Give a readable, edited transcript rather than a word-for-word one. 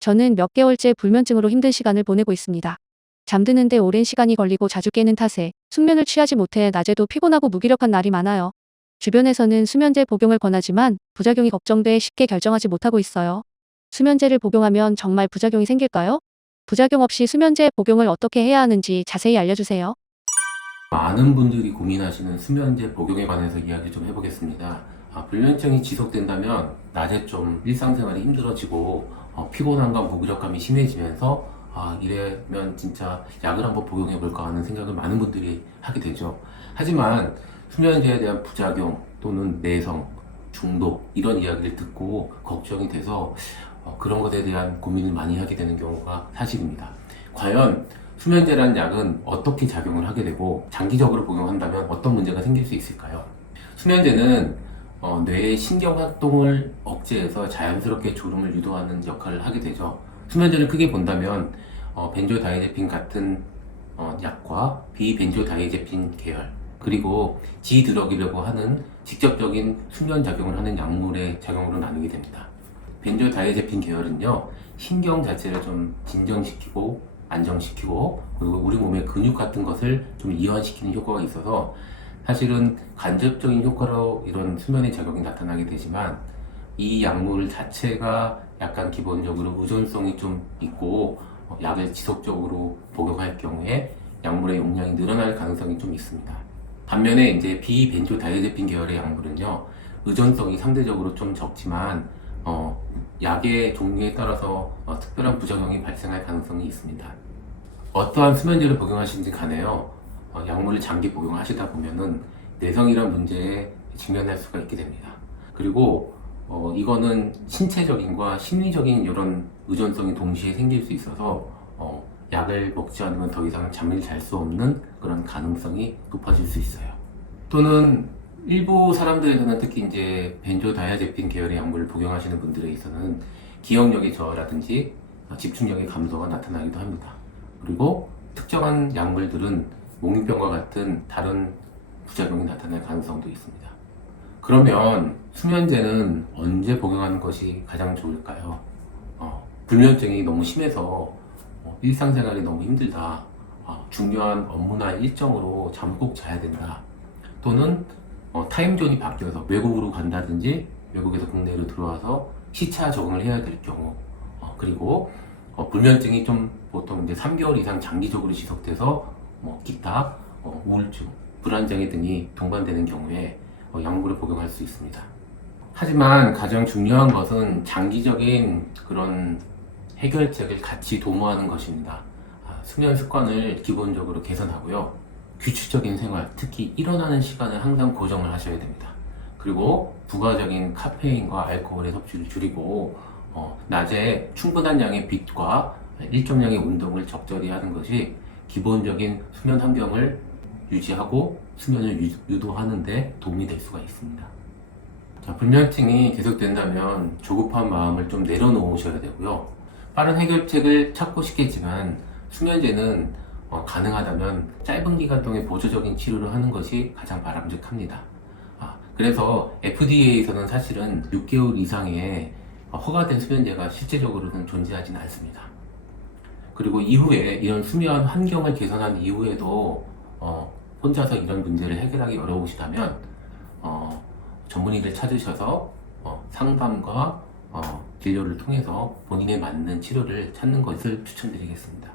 저는 몇 개월째 불면증으로 힘든 시간을 보내고 있습니다. 잠드는데 오랜 시간이 걸리고 자주 깨는 탓에 숙면을 취하지 못해 낮에도 피곤하고 무기력한 날이 많아요. 주변에서는 수면제 복용을 권하지만 부작용이 걱정돼 쉽게 결정하지 못하고 있어요. 수면제를 복용하면 정말 부작용이 생길까요? 부작용 없이 수면제 복용을 어떻게 해야 하는지 자세히 알려주세요. 많은 분들이 고민하시는 수면제 복용에 관해서 이야기 좀 해보겠습니다. 불면증이 지속된다면 낮에 좀 일상생활이 힘들어지고 피곤함과 무기력감이 심해지면서 이래면 진짜 약을 한번 복용해볼까 하는 생각을 많은 분들이 하게 되죠. 하지만 수면제에 대한 부작용 또는 내성, 중독 이런 이야기를 듣고 걱정이 돼서 그런 것에 대한 고민을 많이 하게 되는 경우가 사실입니다. 과연 수면제라는 약은 어떻게 작용을 하게 되고 장기적으로 복용한다면 어떤 문제가 생길 수 있을까요? 수면제는 뇌의 신경활동을 억제해서 자연스럽게 졸음을 유도하는 역할을 하게 되죠. 수면제를 크게 본다면 벤조다이아제핀 같은 약과 비벤조다이아제핀 계열 그리고 지드럭이라고 하는 직접적인 수면 작용을 하는 약물의 작용으로 나누게 됩니다. 벤조다이아제핀 계열은요, 신경 자체를 좀 진정시키고 안정시키고 그리고 우리 몸의 근육 같은 것을 좀 이완시키는 효과가 있어서 사실은 간접적인 효과로 이런 수면의 작용이 나타나게 되지만 이 약물 자체가 약간 기본적으로 의존성이 좀 있고 약을 지속적으로 복용할 경우에 약물의 용량이 늘어날 가능성이 좀 있습니다. 반면에 이제 비벤조다이아제핀 계열의 약물은요, 의존성이 상대적으로 좀 적지만 약의 종류에 따라서 특별한 부작용이 발생할 가능성이 있습니다. 어떠한 수면제를 복용하시는지 간에요, 약물을 장기 복용하시다 보면은 내성이란 문제에 직면할 수가 있게 됩니다. 그리고 이거는 신체적인과 심리적인 이런 의존성이 동시에 생길 수 있어서 약을 먹지 않으면 더 이상 잠을 잘 수 없는 그런 가능성이 높아질 수 있어요. 또는 일부 사람들에서는 특히 이제 벤조다이아제핀 계열의 약물을 복용하시는 분들에 있어서는 기억력의 저하라든지 집중력의 감소가 나타나기도 합니다. 그리고 특정한 약물들은 몽유병과 같은 다른 부작용이 나타날 가능성도 있습니다. 그러면 수면제는 언제 복용하는 것이 가장 좋을까요? 불면증이 너무 심해서 일상생활이 너무 힘들다. 중요한 업무나 일정으로 잠을 꼭 자야 된다. 또는 타임존이 바뀌어서 외국으로 간다든지 외국에서 국내로 들어와서 시차 적응을 해야 될 경우 그리고 불면증이 좀 보통 이제 3개월 이상 장기적으로 지속돼서 기타 우울증, 불안장애 등이 동반되는 경우에 약물을 복용할 수 있습니다. 하지만 가장 중요한 것은 장기적인 그런 해결책을 같이 도모하는 것입니다. 수면 습관을 기본적으로 개선하고요. 규칙적인 생활, 특히 일어나는 시간을 항상 고정을 하셔야 됩니다. 그리고 부가적인 카페인과 알코올의 섭취를 줄이고 낮에 충분한 양의 빛과 일정량의 운동을 적절히 하는 것이 기본적인 수면 환경을 유지하고 수면을 유도하는 데 도움이 될 수가 있습니다. 자, 불면증이 계속된다면 조급한 마음을 좀 내려놓으셔야 되고요. 빠른 해결책을 찾고 싶겠지만 수면제는 가능하다면 짧은 기간 동안 보조적인 치료를 하는 것이 가장 바람직합니다. 그래서 FDA에서는 사실은 6개월 이상의 허가된 수면제가 실제적으로는 존재하지는 않습니다. 그리고 이후에 이런 수면 환경을 개선한 이후에도 혼자서 이런 문제를 해결하기 어려우시다면 전문의를 찾으셔서 상담과 진료를 통해서 본인에 맞는 치료를 찾는 것을 추천드리겠습니다.